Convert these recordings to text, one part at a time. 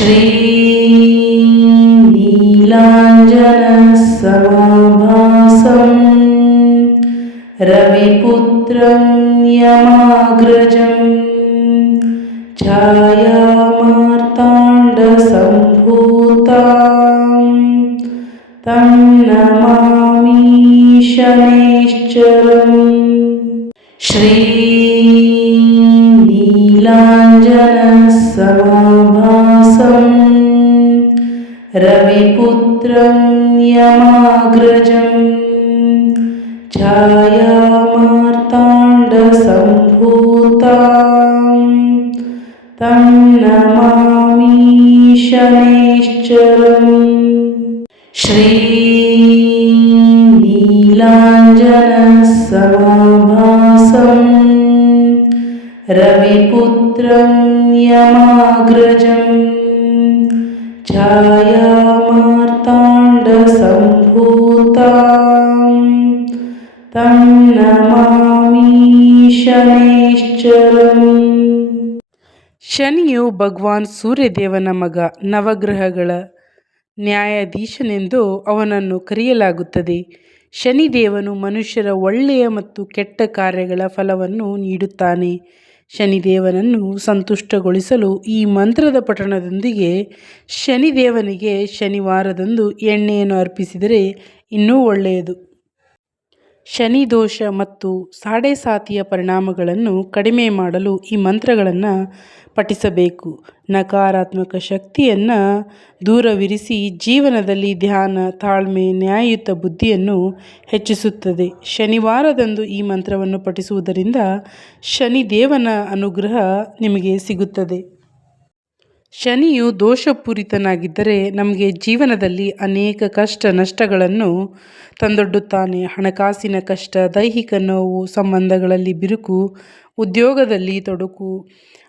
श्रीनीलाञ्जनसमाभासं रविपुत्रं यमाग्रजं छायामार्ताण्डसम्भूतां तं नमामि शनैश्चरम्। श्रीनीलाञ्जनसमाभासं रविपुत्रं यमाग्रजं छायामार्ताण्डसम्भूतां तं नमामि शनैश्चरम्। श्रीनीलाञ्जनसमाभासं रविपुत्रं यमाग्रजं छायामार्ताण्डसम्भूतां तं नमामि शनैश्चरम्। ಶನಿಯು ಭಗವಾನ್ ಸೂರ್ಯದೇವನ ಮಗ, ನವಗ್ರಹಗಳ ನ್ಯಾಯಾಧೀಶನೆಂದು ಅವನನ್ನು ಕರೆಯಲಾಗುತ್ತದೆ. ಶನಿದೇವನು ಮನುಷ್ಯರ ಒಳ್ಳೆಯ ಮತ್ತು ಕೆಟ್ಟ ಕಾರ್ಯಗಳ ಫಲವನ್ನು ನೀಡುತ್ತಾನೆ. ಶನಿದೇವನನ್ನು ಸಂತುಷ್ಟಗೊಳಿಸಲು ಈ ಮಂತ್ರದ ಪಠಣದೊಂದಿಗೆ ಶನಿದೇವನಿಗೆ ಶನಿವಾರದಂದು ಎಣ್ಣೆಯನ್ನು ಅರ್ಪಿಸಿದರೆ ಇನ್ನೂ ಒಳ್ಳೆಯದು. ಶನಿ ದೋಷ ಮತ್ತು ಸಾಡೆಸಾತಿಯ ಪರಿಣಾಮಗಳನ್ನು ಕಡಿಮೆ ಮಾಡಲು ಈ ಮಂತ್ರಗಳನ್ನು ಪಠಿಸಬೇಕು. ನಕಾರಾತ್ಮಕ ಶಕ್ತಿಯನ್ನು ದೂರವಿರಿಸಿ ಜೀವನದಲ್ಲಿ ಧ್ಯಾನ, ತಾಳ್ಮೆ, ನ್ಯಾಯಯುತ ಬುದ್ಧಿಯನ್ನು ಹೆಚ್ಚಿಸುತ್ತದೆ. ಶನಿವಾರದಂದು ಈ ಮಂತ್ರವನ್ನು ಪಠಿಸುವುದರಿಂದ ಶನಿದೇವನ ಅನುಗ್ರಹ ನಿಮಗೆ ಸಿಗುತ್ತದೆ. ಶನಿಯು ದೋಷಪೂರಿತನಾಗಿದ್ದರೆ ನಮಗೆ ಜೀವನದಲ್ಲಿ ಅನೇಕ ಕಷ್ಟ ನಷ್ಟಗಳನ್ನು ತಂದೊಡ್ಡುತ್ತಾನೆ. ಹಣಕಾಸಿನ ಕಷ್ಟ, ದೈಹಿಕ ನೋವು, ಸಂಬಂಧಗಳಲ್ಲಿ ಬಿರುಕು, ಉದ್ಯೋಗದಲ್ಲಿ ತೊಡಕು,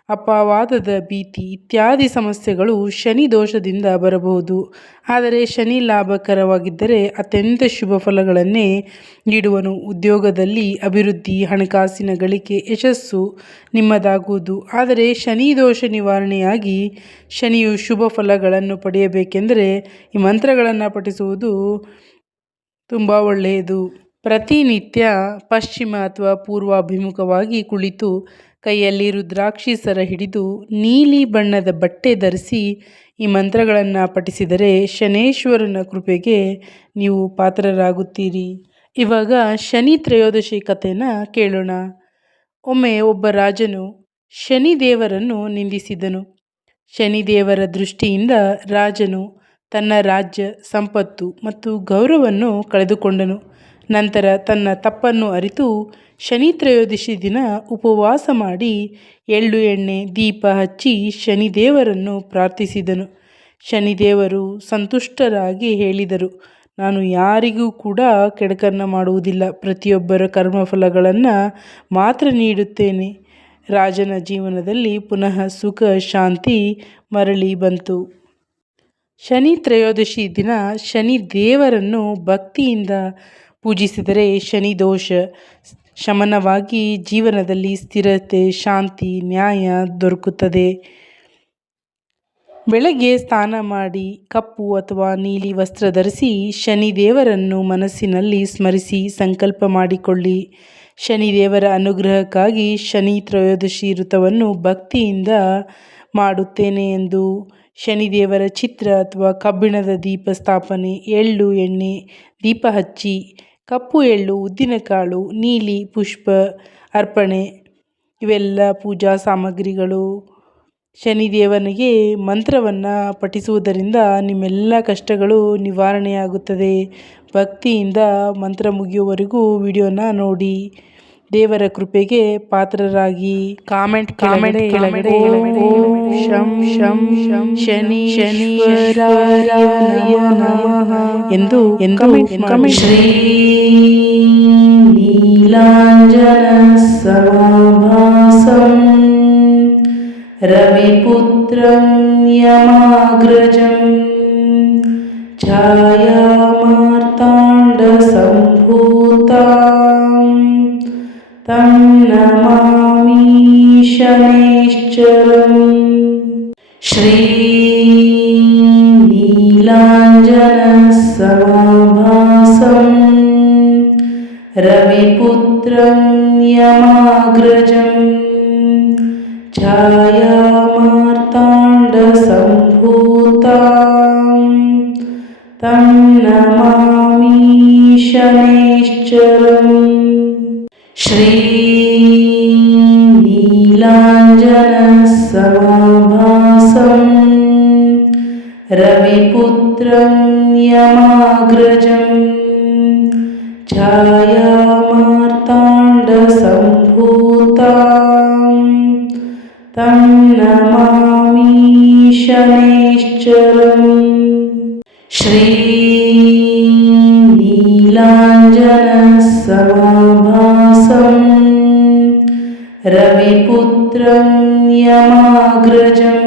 ಅಪವಾದದ ಭೀತಿ ಇತ್ಯಾದಿ ಸಮಸ್ಯೆಗಳು ಶನಿ ದೋಷದಿಂದ ಬರಬಹುದು. ಆದರೆ ಶನಿ ಲಾಭಕರವಾಗಿದ್ದರೆ ಅತ್ಯಂತ ಶುಭ ಫಲಗಳನ್ನೇ ನೀಡುವನು. ಉದ್ಯೋಗದಲ್ಲಿ ಅಭಿವೃದ್ಧಿ, ಹಣಕಾಸಿನ ಗಳಿಕೆ, ಯಶಸ್ಸು ನಿಮ್ಮದಾಗುವುದು. ಆದರೆ ಶನಿ ದೋಷ ನಿವಾರಣೆಯಾಗಿ ಶನಿಯು ಶುಭ ಫಲಗಳನ್ನು ಪಡೆಯಬೇಕೆಂದರೆ ಈ ಮಂತ್ರಗಳನ್ನು ಪಠಿಸುವುದು ತುಂಬ ಒಳ್ಳೆಯದು. ಪ್ರತಿನಿತ್ಯ ಪಶ್ಚಿಮ ಅಥವಾ ಪೂರ್ವಾಭಿಮುಖವಾಗಿ ಕುಳಿತು ಕೈಯಲ್ಲಿ ರುದ್ರಾಕ್ಷಿ ಸರ ಹಿಡಿದು ನೀಲಿ ಬಣ್ಣದ ಬಟ್ಟೆ ಧರಿಸಿ ಈ ಮಂತ್ರಗಳನ್ನು ಪಠಿಸಿದರೆ ಶನೇಶ್ವರನ ಕೃಪೆಗೆ ನೀವು ಪಾತ್ರರಾಗುತ್ತೀರಿ. ಇವಾಗ ಶನಿ ತ್ರಯೋದಶಿ ಕಥೆಯನ್ನು ಕೇಳೋಣ. ಒಮ್ಮೆ ಒಬ್ಬ ರಾಜನು ಶನಿದೇವರನ್ನು ನಿಂದಿಸಿದನು. ಶನಿದೇವರ ದೃಷ್ಟಿಯಿಂದ ರಾಜನು ತನ್ನ ರಾಜ್ಯ, ಸಂಪತ್ತು ಮತ್ತು ಗೌರವವನ್ನು ಕಳೆದುಕೊಂಡನು. ನಂತರ ತನ್ನ ತಪ್ಪನ್ನು ಅರಿತು ಶನಿ ತ್ರಯೋದಶಿ ದಿನ ಉಪವಾಸ ಮಾಡಿ ಎಳ್ಳು ಎಣ್ಣೆ ದೀಪ ಹಚ್ಚಿ ಶನಿದೇವರನ್ನು ಪ್ರಾರ್ಥಿಸಿದನು. ಶನಿದೇವರು ಸಂತುಷ್ಟರಾಗಿ ಹೇಳಿದರು, ನಾನು ಯಾರಿಗೂ ಕೂಡ ಕೆಡುಕನ್ನು ಮಾಡುವುದಿಲ್ಲ, ಪ್ರತಿಯೊಬ್ಬರ ಕರ್ಮಫಲಗಳನ್ನು ಮಾತ್ರ ನೀಡುತ್ತೇನೆ. ರಾಜನ ಜೀವನದಲ್ಲಿ ಪುನಃ ಸುಖ ಶಾಂತಿ ಮರಳಿ ಬಂತು. ಶನಿ ತ್ರಯೋದಶಿ ದಿನ ಶನಿ ದೇವರನ್ನು ಭಕ್ತಿಯಿಂದ ಪೂಜಿಸಿದರೆ ಶನಿ ದೋಷ ಶಮನವಾಗಿ ಜೀವನದಲ್ಲಿ ಸ್ಥಿರತೆ, ಶಾಂತಿ, ನ್ಯಾಯ ದೊರಕುತ್ತದೆ. ಬೆಳಗ್ಗೆ ಸ್ನಾನ ಮಾಡಿ ಕಪ್ಪು ಅಥವಾ ನೀಲಿ ವಸ್ತ್ರ ಧರಿಸಿ ಶನಿದೇವರನ್ನು ಮನಸ್ಸಿನಲ್ಲಿ ಸ್ಮರಿಸಿ ಸಂಕಲ್ಪ ಮಾಡಿಕೊಳ್ಳಿ. ಶನಿದೇವರ ಅನುಗ್ರಹಕ್ಕಾಗಿ ಶನಿ ತ್ರಯೋದಶಿ ವ್ರತವನ್ನು ಭಕ್ತಿಯಿಂದ ಮಾಡುತ್ತೇನೆ ಎಂದು ಶನಿದೇವರ ಚಿತ್ರ ಅಥವಾ ಕಬ್ಬಿಣದ ದೀಪ ಸ್ಥಾಪನೆ, ಎಳ್ಳು ಎಣ್ಣೆ ದೀಪ ಹಚ್ಚಿ, ಕಪ್ಪು ಎಳ್ಳು, ಉದ್ದಿನಕಾಳು, ನೀಲಿ ಪುಷ್ಪ ಅರ್ಪಣೆ ಇವೆಲ್ಲ ಪೂಜಾ ಸಾಮಗ್ರಿಗಳು. ಶನಿದೇವನಿಗೆ ಮಂತ್ರವನ್ನು ಪಠಿಸುವುದರಿಂದ ನಿಮ್ಮೆಲ್ಲ ಕಷ್ಟಗಳು ನಿವಾರಣೆಯಾಗುತ್ತದೆ. ಭಕ್ತಿಯಿಂದ ಮಂತ್ರ ಮುಗಿಯುವವರೆಗೂ ವಿಡಿಯೋನ ನೋಡಿ ದೇವರ ಕೃಪೆಗೆ ಪಾತ್ರರಾಗಿ. ಕಾಮೆಂಟ್ ಕೆಳಗಡೆ ಶಂ ಶಂ ಶಂ ಶನಿ ಶನಿಶ್ವರಾಯ ನಮಃ ಎಂದು ಕಮೆಂಟ್. ಶ್ರೀನೀಲಾಂಜನಸಮಾಭಾಸಂ ರವಿಪುತ್ರಂ ಯಮಾಗ್ರಜಂ ಛಾಯಾಮಾರ್ತಾಂಡಸಂಭೂತಾಂ तं नमामि शनैश्चरम्। श्री रविपुत्रं यमाग्रजं छायामार्ताण्डसम्भूतां तं नमामि शनैश्चरम्। श्रीनीलाञ्जनसमाभासं रविपुत्रं यमाग्रजं छायामार्ताण्डसम्भूतां तं नमामि शनैश्चरम्। श्रीनीलाञ्जनसमाभासं रविपुत्रं यमाग्रजं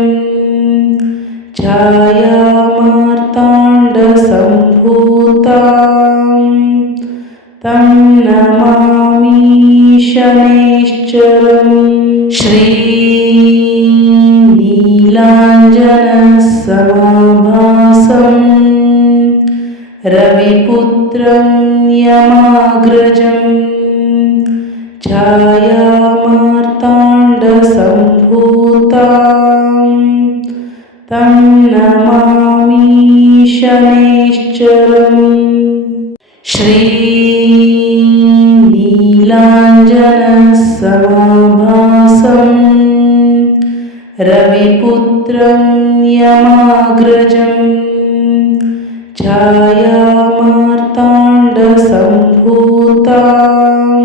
छायामार्ताण्डसम्भूतां तं नमामि शनैश्चरम्। श्रीनीलाञ्जनसमाभासं रविपुत्रं यमाग्रजं छायामार्ताण्डसम्भूतां तं नमामि शनैश्चरम्। श्रीनीलाञ्जनसमाभासं रविपुत्रं यमाग्रजं छायामार्ताण्डसम्भूतां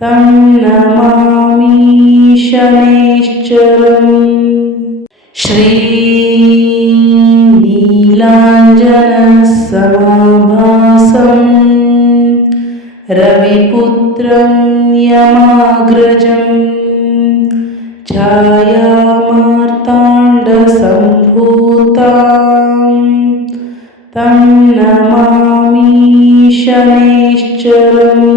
तं नमामि शनैश्चरम्। श्रीनीलाञ्जनसमाभासं रविपुत्रं यमाग्रजं छायामार्ताण्डसम्भूतां तं नमामि शनैश्चरम्।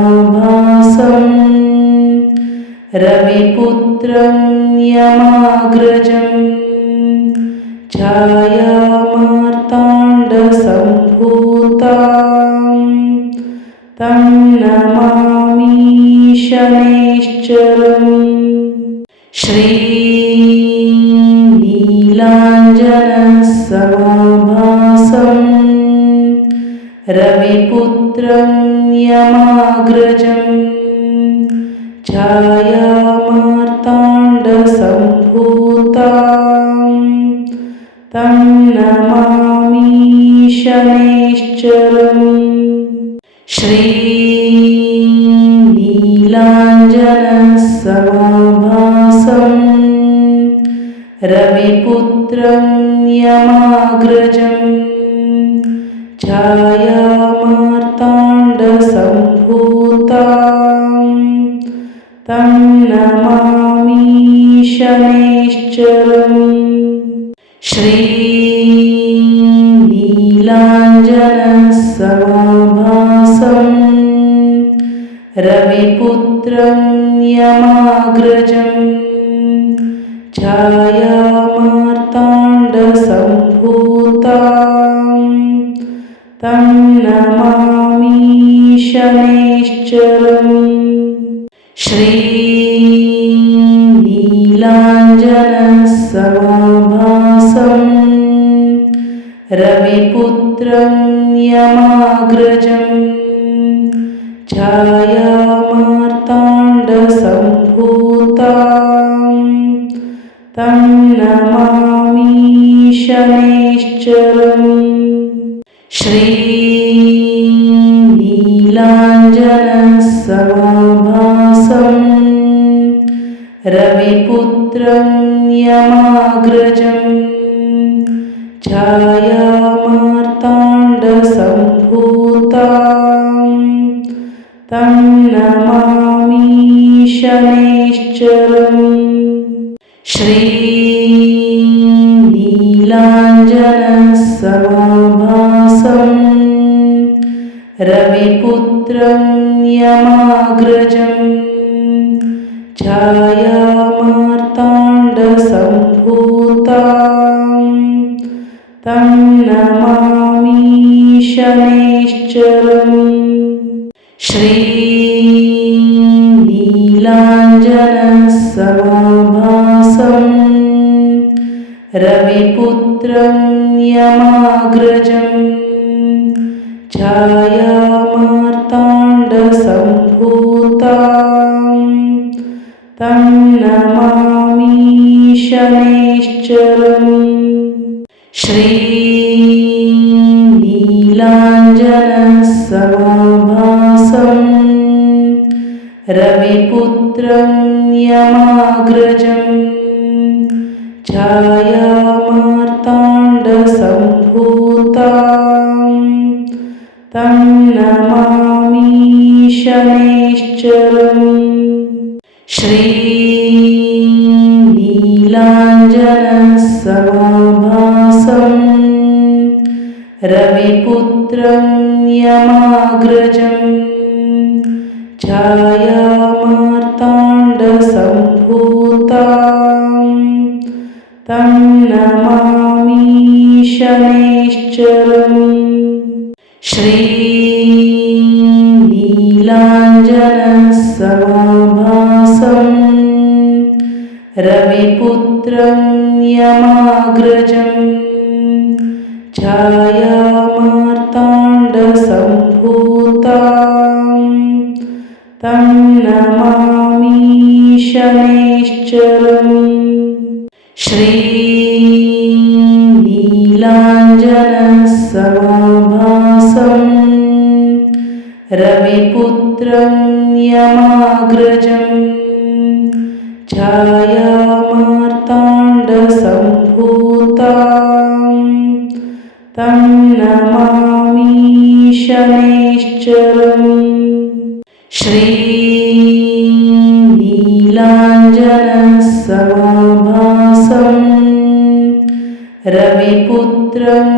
श्रीनीलाञ्जनसमाभासं रविपुत्रं यमाग्रजं छायामार्ताण्डसम्भूतां तं नमामि शनैश्चरम्। श्रीनीलाञ्जनसमाभासं रविपुत्रं यमाग्रजं छायामार्ताण्डसम्भूतां तं नमामि शनैश्चरम्। श्रीनीलाञ्जनसमाभासं रविपुत्रं यमाग्रजं छायामार्ताण्डसम्भूतां तं नमामि शनैश्चरम्। श्रीनीलाञ्जनसमाभासं रविपुत्रं यमाग्रजं छायामार्ताण्डसम्भूतां तं नमामि शनैश्चरम्। श्रीनीलाञ्जनसमाभासं रविपुत्रं यमाग्रजं छायामार्ताण्डसम्भूतां तं नमामि शनैश्चरम्। श्रीनीलाञ्जनसमाभासं रविपुत्रं यमाग्रजं छायामार्ताण्डसम्भूतां तं नमामि शनैश्चरम्। श्रीनीलाञ्जनसमाभासं रविपुत्रं यमाग्रजं छायामार्ताण्डसम्भूतां श्रीनीलाञ्जनसमाभासम् रविपुत्रं यमाग्रजम् छायामार्ताण्डसम्भूताम् तं नमामि शनैश्चरम् श्रीनीलाञ्जनसमाभासम् रविपुत्रं यमाग्रजम् छायामार्ताण्डसम्भूताम् तं नमामि शनैश्चरम् श्रीनीलाञ्जनसमाभासम् रविपुत्रं यमाग्रजम् छायामार्ताण्डसम्भूताम् तं नमामि शनैश्चरम् श्रीनीलाञ्जनसमाभासम् रविपुत्रं यमाग्रजम् छायामार्ताण्डसम्भूताम् तं नमामि शनैश्चरम् श्रीनीलाञ्जनसमाभासम् रविपुत्रं यमाग्रजम् छायामार्ताण्डसम्भूताम् तं नमामि शनैश्चरम् श्रीनीलाञ्जनसमाभासम् रविपुत्रं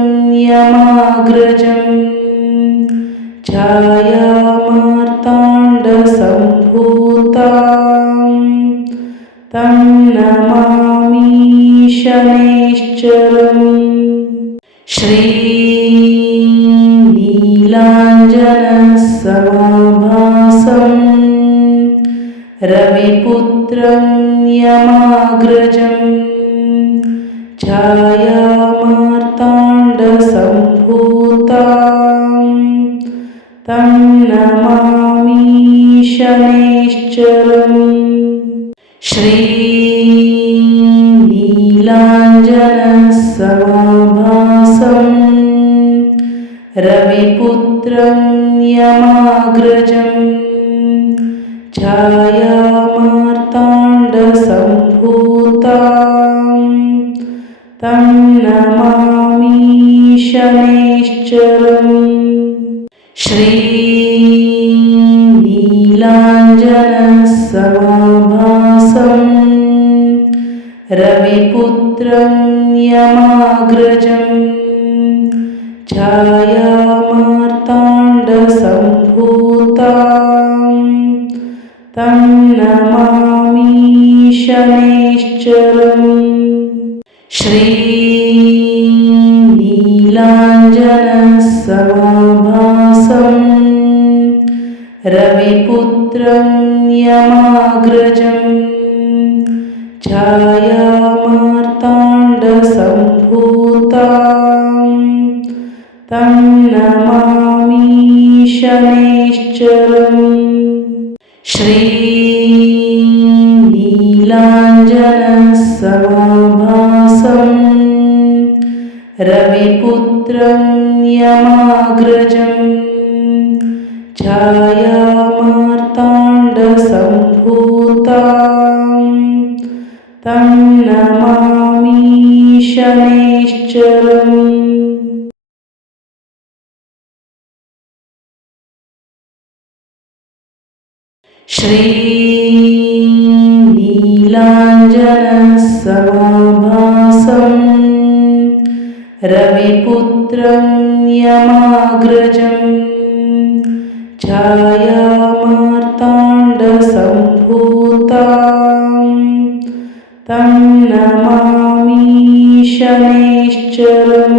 यमाग्रजम् छायामार्ताण्डसम्भूताम् तं नमामि शनैश्चरम् श्रीनीलाञ्जनसमाभासम् रविपुत्रं यमाग्रजम् छायामार्ताण्डसम्भूताम् तं नमामि शनैश्चरम् श्रीनीलाञ्जनसमाभासम् रविपुत्रं यमाग्रजम् छायामार्ताण्डसम्भूताम् तं नमामि शनैश्चरम् श्रीनीलाञ्जनसमाभासम् रविपुत्रं यमाग्रजम् छायामार्ताण्डसम्भूताम् तं नमामि शनैश्चरम् श्रीनीलाञ्जनसमाभासम् रविपुत्रं यमाग्रजम् छायामार्ताण्डसम्भूताम् तं नमामि शनैश्चरम् श्रीनीलाञ्जनसमाभासम् रविपुत्रं यमाग्रजम् छायामार्ताण्डसम्भूताम् तं नमामि शनैश्चरम् श्रीनीलाञ्जनसमाभासम् रविपुत्रं यमाग्रजम् छायामार्ताण्डसम्भूताम् तं नमामि शनैश्चरम्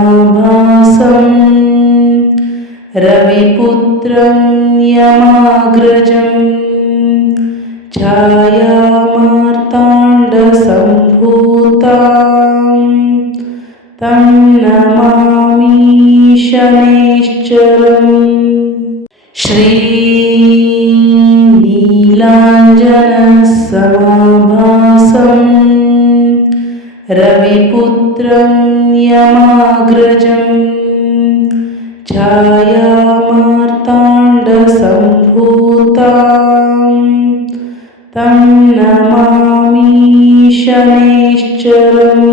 श्रीनीलाञ्जनसमाभासम् रविपुत्रं यमाग्रजं छायामार्ताण्डसम्भूतां तं नमामि शनैश्चरम् श्रीनीलाञ्जनसमाभासं रविपुत्रं यमाग्रजं छायामार्ताण्डसम्भूतां तं नमामि शनैश्चरम्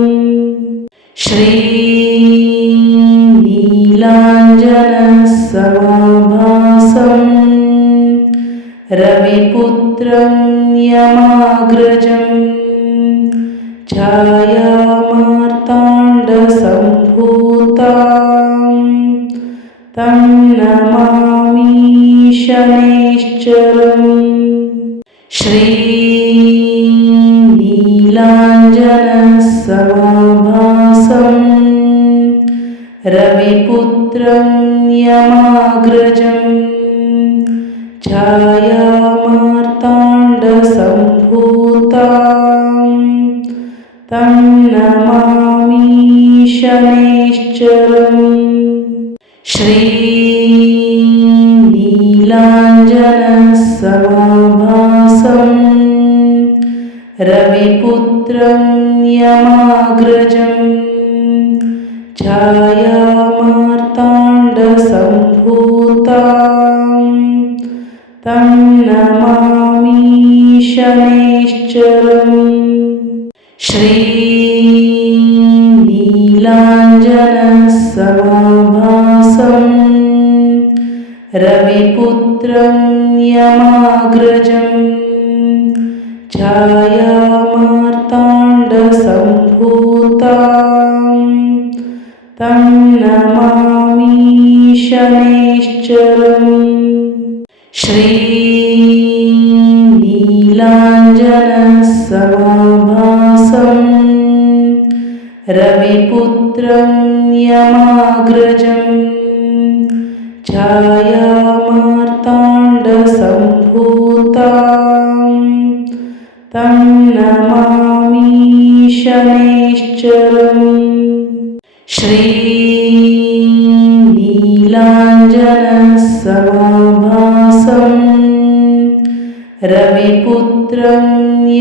श्रीनीलाञ्जनसमाभासं रविपुत्रं यमाग्रजं छायामार्ताण्डसम्भूतां तं नमामि शनैश्चरम् श्रीनीलाञ्जनसमाभासं रविपुत्रं यमाग्रजं छायामार्ताण्डसम्भूतां तं नमामि शनैश्चरम् श्रीनीलाञ्जनसमाभासं रविपुत्रं यमाग्रजं छायामार्ताण्डसम्भूतां तं नमामि शनैश्चरम् श्रीनीलाञ्जनसमाभासं रविपुत्रं यमाग्रजं छायामार्ताण्डसम्भूतां तं नमामि शनैश्चरम् श्रीनीलाञ्जनसमाभासं रविपुत्रं यमाग्रजं छायामार्ताण्डसम्भूतां तं नमामि शनैश्चरम् श्रीनीलाञ्जनसमाभासं रविपुत्रं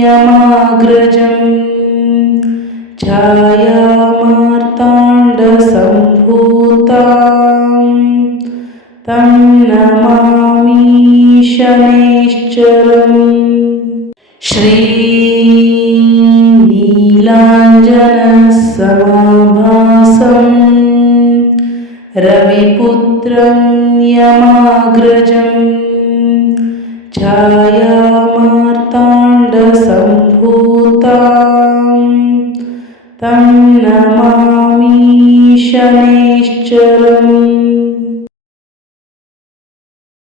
यमाग्रजं छायामार्ताण्डसम्भूतां तं नमामि शनैश्चरम् श्रीनीलाञ्जनसमाभासं रविपुत्रं यमाग्रजं छायामार्ताण्डसम्भूतां तं नमामि